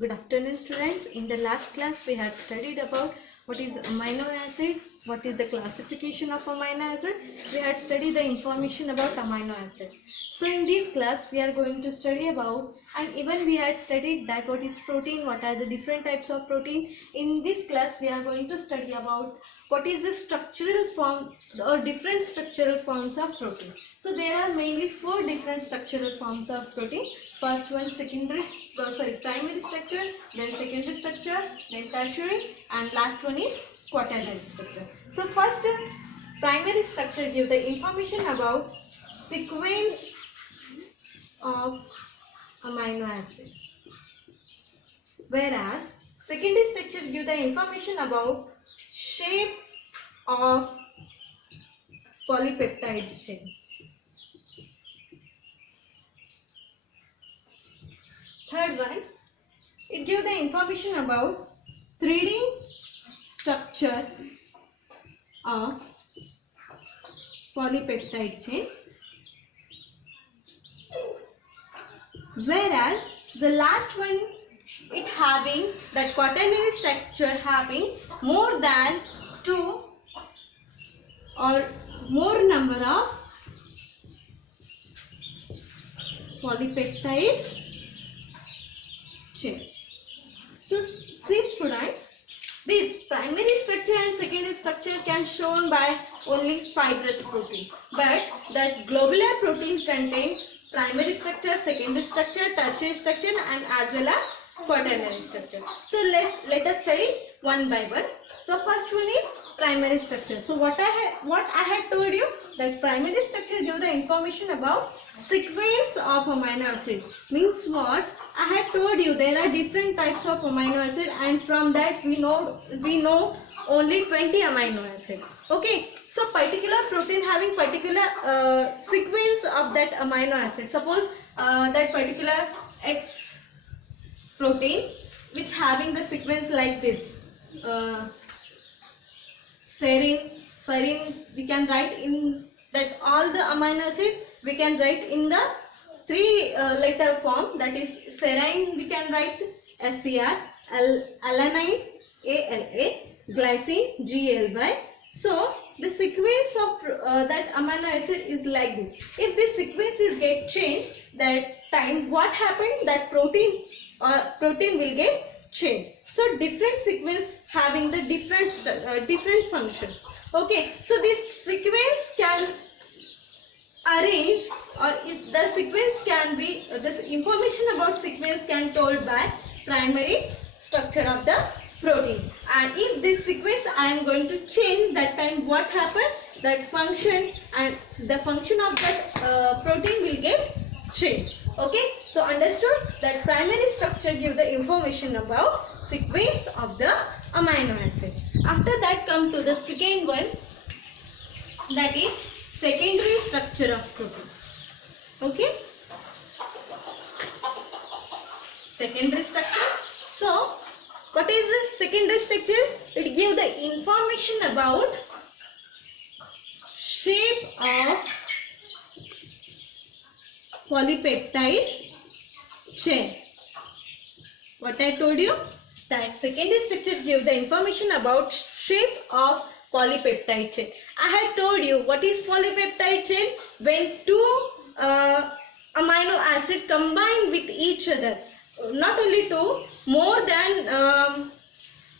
Good afternoon, students. In the last class, we had studied about what is amino acid, what is the classification of amino acid. We had studied the information about amino acid. So in this class, we are going to study about, and even we had studied that what is protein, what are the different types of protein. In this class, we are going to study about what is the structural form or different structural forms of protein. So there are mainly four different structural forms of protein. First one primary structure, then secondary structure, then tertiary, and last one is quaternary structure. So first primary structure gives the information about sequence of amino acid, whereas secondary structure gives the information about shape of polypeptide chain. Third one, it gives the information about 3D structure of polypeptide chain, whereas the last one, it having that quaternary structure having more than 2 or more number of polypeptide chain. So see students, this primary structure and secondary structure can shown by only fibrous protein, but that globular protein contains primary structure, secondary structure, tertiary structure, and as well as quaternary structure. So let us study one by one. So first one is primary structure. So what I had told you, that primary structure give the information about sequence of amino acid. Means what? I had told you there are different types of amino acid, and from that we know only 20 amino acid. Okay, so particular protein having particular sequence of that amino acid. Suppose that particular X protein which having the sequence like this, serine, we can write in that all the amino acid we can write in the 3 letter form, that is serine we can write SCR, alanine ALA, glycine GLY. So the sequence of that amino acid is like this. If this sequence is get changed, that time what happened, that protein will get changed. So different sequence having the different functions. Okay, so this sequence can arrange, or the sequence can be, this information about sequence can told by primary structure of the protein. And if this sequence I am going to change, that time what happened, that function and the function of that protein will get changed. Okay, so understood that primary structure give the information about sequence of the amino acid. After that come to the second one, that is secondary structure of protein. Okay, secondary structure. So what is the secondary structure? It gives the information about shape of polypeptide chain. What I told you, that secondary structure gives the information about shape of polypeptide chain. I had told you what is polypeptide chain. When 2 amino acid combine with each other, not only 2, more than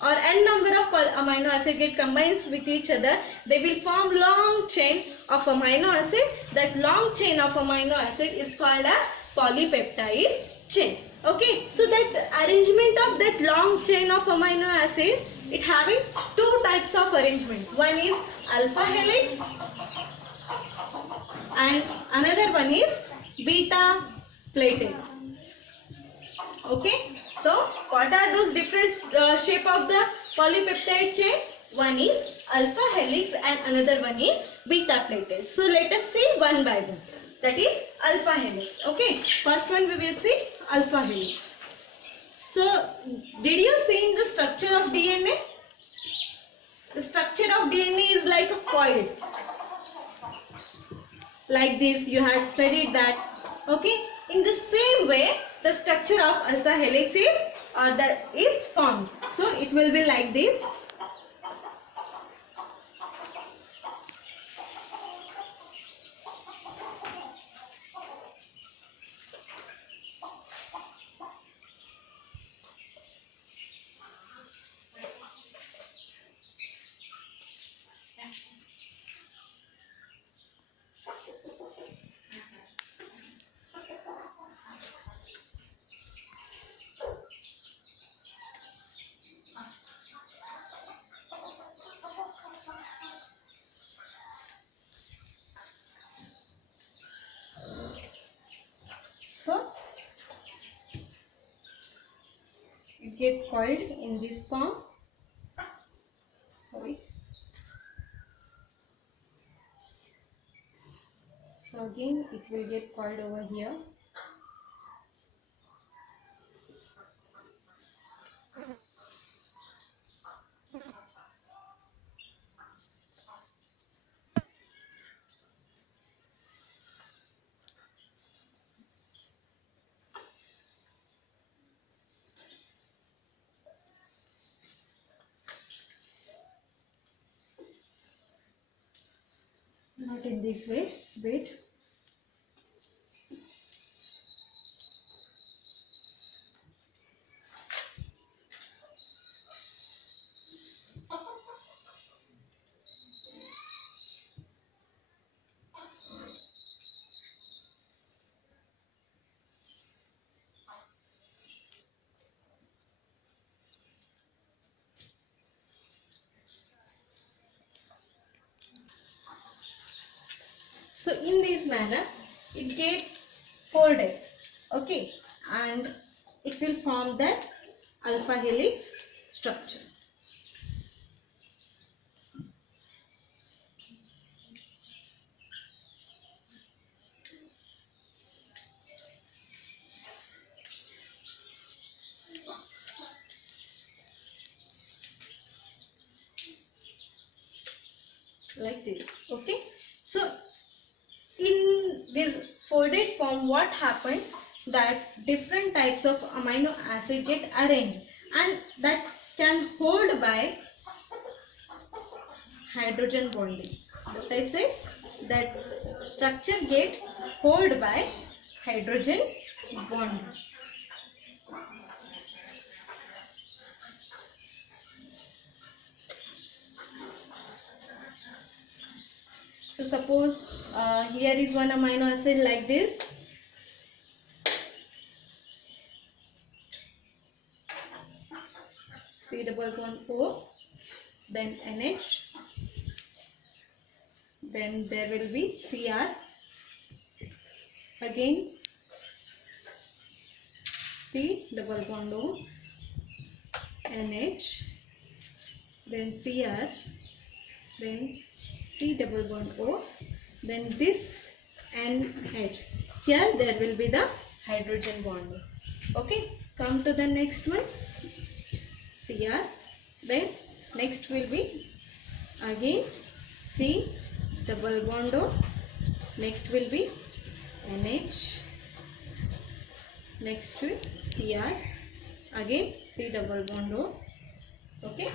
or n number of amino acid get combines with each other, they will form long chain of amino acid. That long chain of amino acid is called as polypeptide chain. Okay, so that arrangement of that long chain of amino acid, it having 2 types of arrangement. One is alpha helix and another one is beta plated. Okay, so what are those different shape of the polypeptide chain? One is alpha helix and another one is beta plated. So let us see one by one. That is alpha helix. Okay, first one we will see alpha helix. So did you see in the structure of DNA? The structure of DNA is like a coil. Like this, you had studied that. Okay, in the same way, the structure of alpha helix is or that is formed. So it will be like this. So it get coiled in this form. Sorry. So again it will get coiled over here. Not in this way. Wait. So in this manner it get folded, okay, and it will form that alpha helix structure. Like this, okay. So in this folded form, what happened, that different types of amino acid get arranged and that can hold by hydrogen bonding. What I said, that structure get hold by hydrogen bond. So suppose here is one amino acid like this. C double bond O, then NH, then there will be Cr, again C double bond O, NH, then Cr, then C double bond O, then this NH. Here there will be the hydrogen bond. Okay, come to the next one. Cr, then next will be again C double bond O, next will be NH, next will Cr, again C double bond O, okay,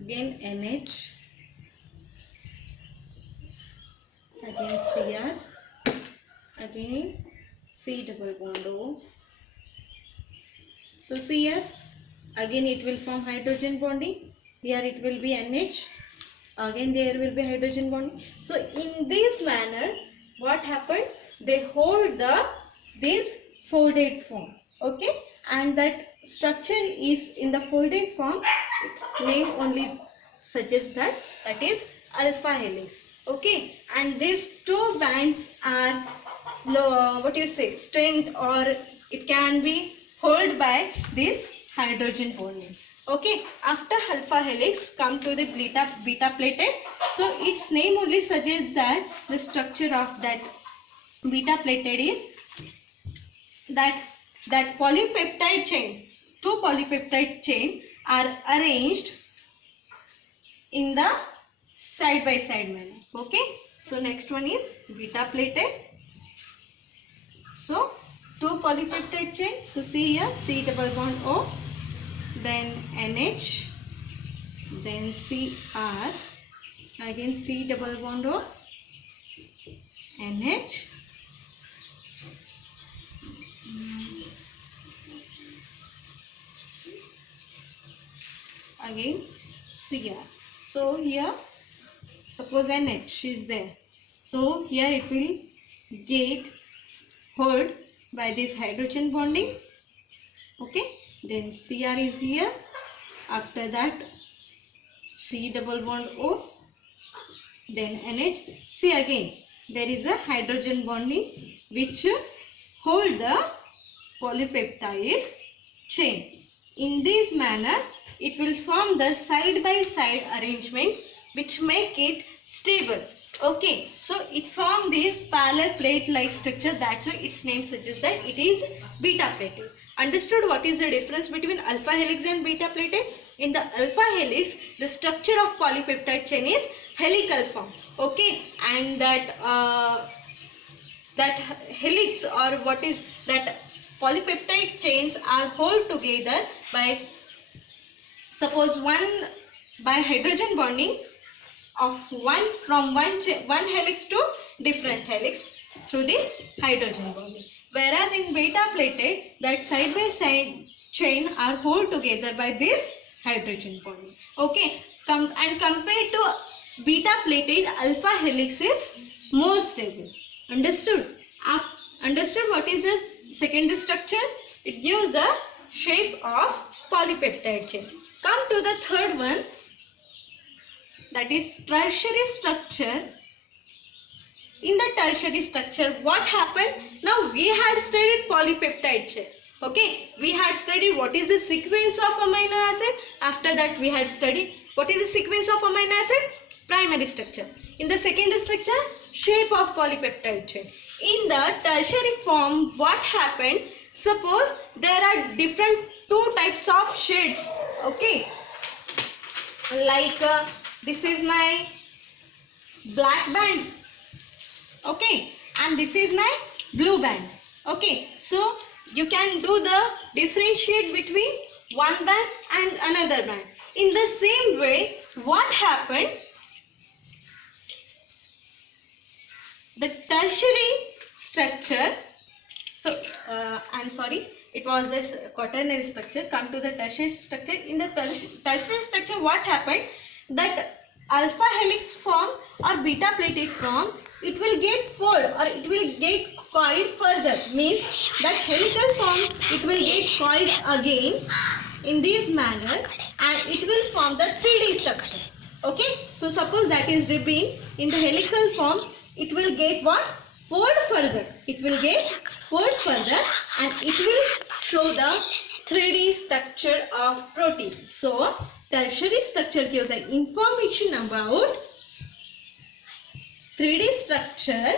again NH, again Cr, again C double bond O. So Cr, again it will form hydrogen bonding. Here it will be NH, again there will be hydrogen bonding. So in this manner, what happened? They hold this folded form, okay, and that structure is in the folded form. Name only suggests that is alpha helix, okay, and these two bands are strength, or it can be held by this hydrogen bonding. Okay, after alpha helix come to the beta plated. So its name only suggests that the structure of that beta plated is that polypeptide chain, two polypeptide chain are arranged in the side by side manner. Okay, so next one is beta plated. So two polypeptide chain. So see here, C double bond O, then NH, then Cr, again C double bond O, NH, again Cr. So here suppose NH is there, so here it will get hold by this hydrogen bonding. Okay, then Cr is here, after that C double bond O, then NH. See again there is a hydrogen bonding which hold the polypeptide chain. In this manner it will form the side by side arrangement which make it stable. Okay, so it forms this parallel plate like structure, that's why its name suggests that it is beta plated. Understood what is the difference between alpha helix and beta plated? In the alpha helix, the structure of polypeptide chain is helical form. Okay, and that helix, or what is that, polypeptide chains are held together by, suppose one by hydrogen bonding of one helix to different helix through this hydrogen bonding. Whereas in beta plated, that side by side chain are held together by this hydrogen bonding. Okay, and compared to beta plated, alpha helix is more stable. Understood? Understood what is the secondary structure? It gives the shape of polypeptide chain. Come to the third one, that is tertiary structure. In the tertiary structure, what happened? Now we had studied polypeptide chain. Okay, we had studied what is the sequence of amino acid. After that we had studied what is the sequence of amino acid? Primary structure. In the secondary structure, shape of polypeptide chain. In the tertiary form, what happened? Suppose there are different two types of shades. Okay, like this is my black band. Okay, and this is my blue band. Okay, so you can do the differentiate between one band and another band. In the same way, what happened? The tertiary structure, so I'm sorry, it was this quaternary structure. Come to the tertiary structure. In the tertiary structure, what happened? That alpha helix form or beta plated form, it will get fold or it will get coiled further. Means that helical form, it will get coiled again in this manner and it will form the 3D structure. Okay, so suppose that is ribbon. In the helical form, it will get what? Fold further. It will get fold further and it will show the 3D structure of protein. So tertiary structure gives the information about 3D structure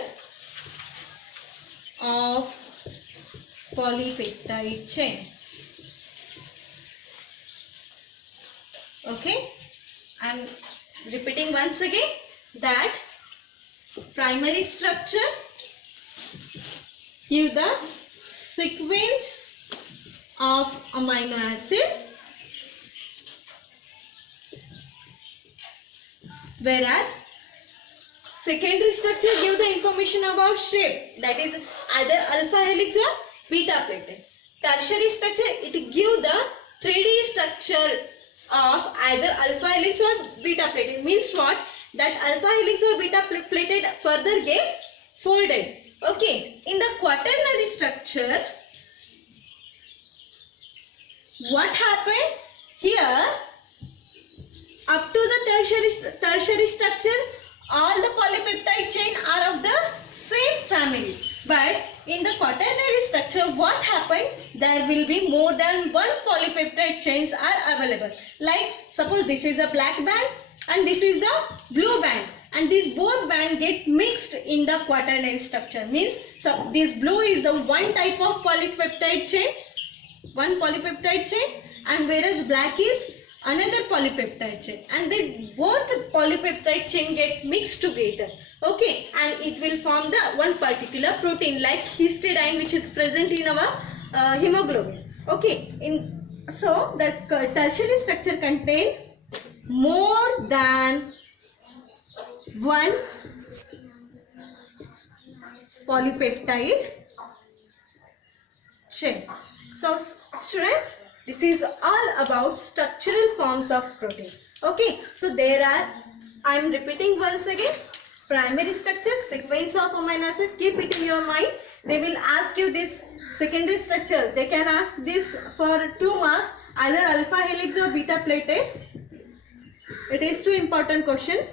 of polypeptide chain. Okay, I am repeating once again that primary structure give the sequence of amino acid, whereas secondary structure give the information about shape, that is either alpha helix or beta plated. Tertiary structure, it give the 3D structure of either alpha helix or beta plated. Means what? That alpha helix or beta plated further get folded. Okay, in the quaternary structure, what happened here? Up to the tertiary structure, all the polypeptide chain are of the same family. But in the quaternary structure, what happened? There will be more than one polypeptide chains are available. Like suppose this is a black band and this is the blue band, and these both bands get mixed in the quaternary structure. Means so this blue is the one type of polypeptide chain, one polypeptide chain, and whereas black is another polypeptide chain, and they both polypeptide chain get mixed together. Okay, and it will form the one particular protein like histidine, which is present in our hemoglobin. Okay, so the tertiary structure contain more than one polypeptide chain. So students, this is all about structural forms of protein. Okay, so there are, I am repeating once again, primary structure, sequence of amino acid, keep it in your mind. They will ask you this secondary structure. They can ask this for 2 marks, either alpha helix or beta plated. It is 2 important question.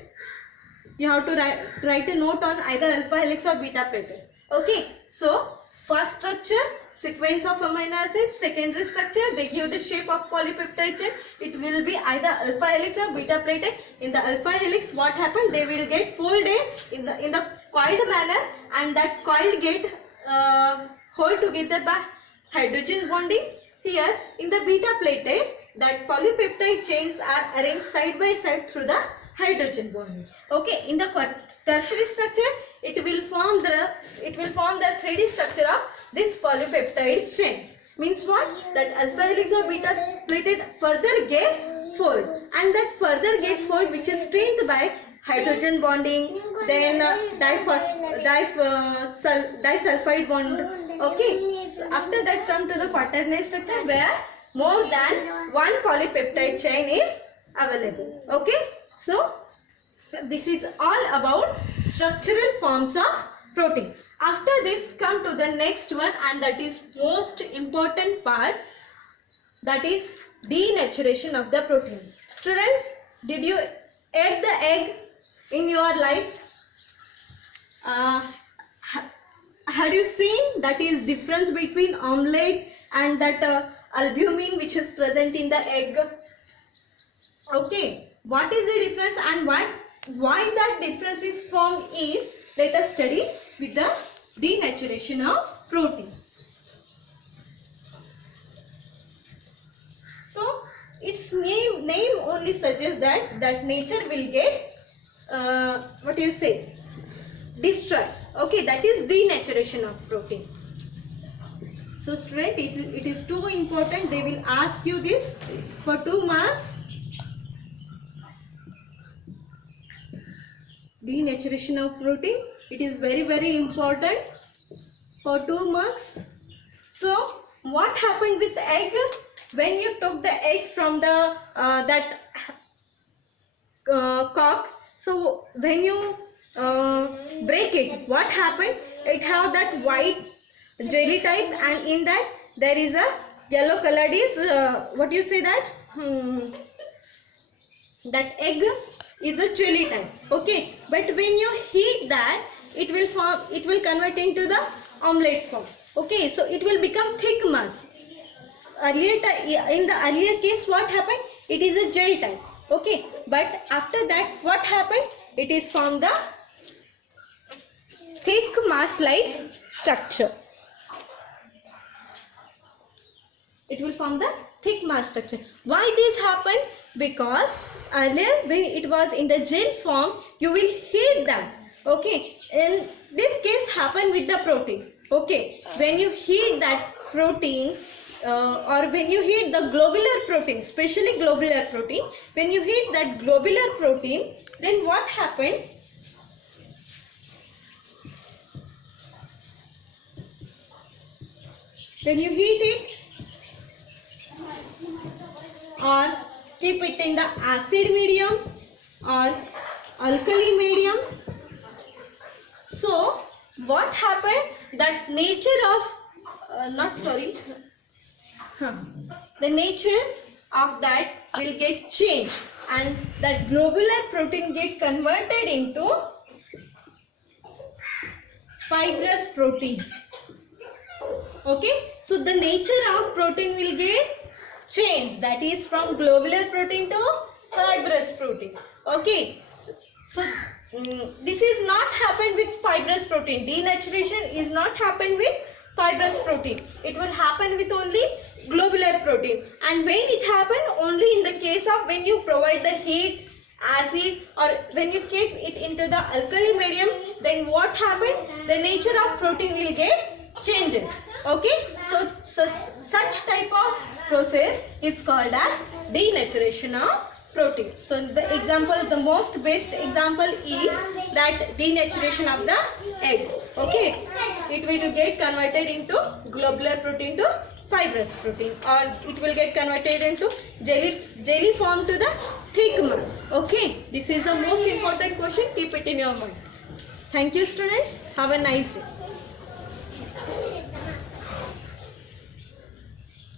You have to write a note on either alpha helix or beta plated. Okay, so first structure, sequence of amino acids. Secondary structure, they give the shape of polypeptide chain. It will be either alpha helix or beta plated. In the alpha helix, what happened? They will get folded in the coiled manner, and that coil get hold together by hydrogen bonding. Here in the beta plated, that polypeptide chains are arranged side by side through the hydrogen bonding. Okay, in the tertiary structure, it will form the 3D structure of this polypeptide chain. Means what? That alpha helix or beta plated further get fold, and that further get fold, which is strengthened by hydrogen bonding, then disulfide bond. Okay, so after that come to the quaternary structure, where more than one polypeptide chain is available. Okay, so this is all about structural forms of protein. After this, come to the next one, and that is most important part, that is denaturation of the protein. Students, did you eat the egg in your life? Had you seen that is difference between omelette and that albumin which is present in the egg? Okay, what is the difference and why that difference is formed is, let us study with the denaturation of protein. So its name only suggests that nature will get what do you say, destroyed. Okay, that is denaturation of protein. So student, it is too important. They will ask you this for 2 marks. Denaturation of protein, it is very important for 2 marks. So what happened with the egg? When you took the egg from the cock, so when you break it, what happened? It have that white jelly type, and in that there is a yellow colored is what you say that that egg is a jelly type. Okay, but when you heat that, it will convert into the omelette form. Okay, so it will become thick mass. In the earlier case, what happened? It is a gel type. Okay, but after that, what happened? It is from the thick mass-like structure. It will form the thick mass structure. Why this happened? Because earlier when it was in the gel form, you will heat them. Okay, in this case happened with the protein. Okay, when you heat that protein or when you heat the globular protein, especially globular protein, when you heat that globular protein, then what happened? When you heat it or keep it in the acid medium or alkali medium, so what happened? That nature of the nature of that will get changed, and that globular protein get converted into fibrous protein. Okay, so the nature of protein will get changed, that is from globular protein to fibrous protein. Okay, so this is not happened with fibrous protein. Denaturation is not happened with fibrous protein. It will happen with only globular protein. And when it happen, only in the case of when you provide the heat, acid, or when you keep it into the alkali medium, then what happened? The nature of protein will get changes. Okay, so such type of process is called as denaturation of protein. So the example, the most best example is that denaturation of the egg. Okay, it will get converted into globular protein to fibrous protein, or it will get converted into jelly form to the thick mass. Okay, this is the most important question. Keep it in your mind. Thank you, students. Have a nice day.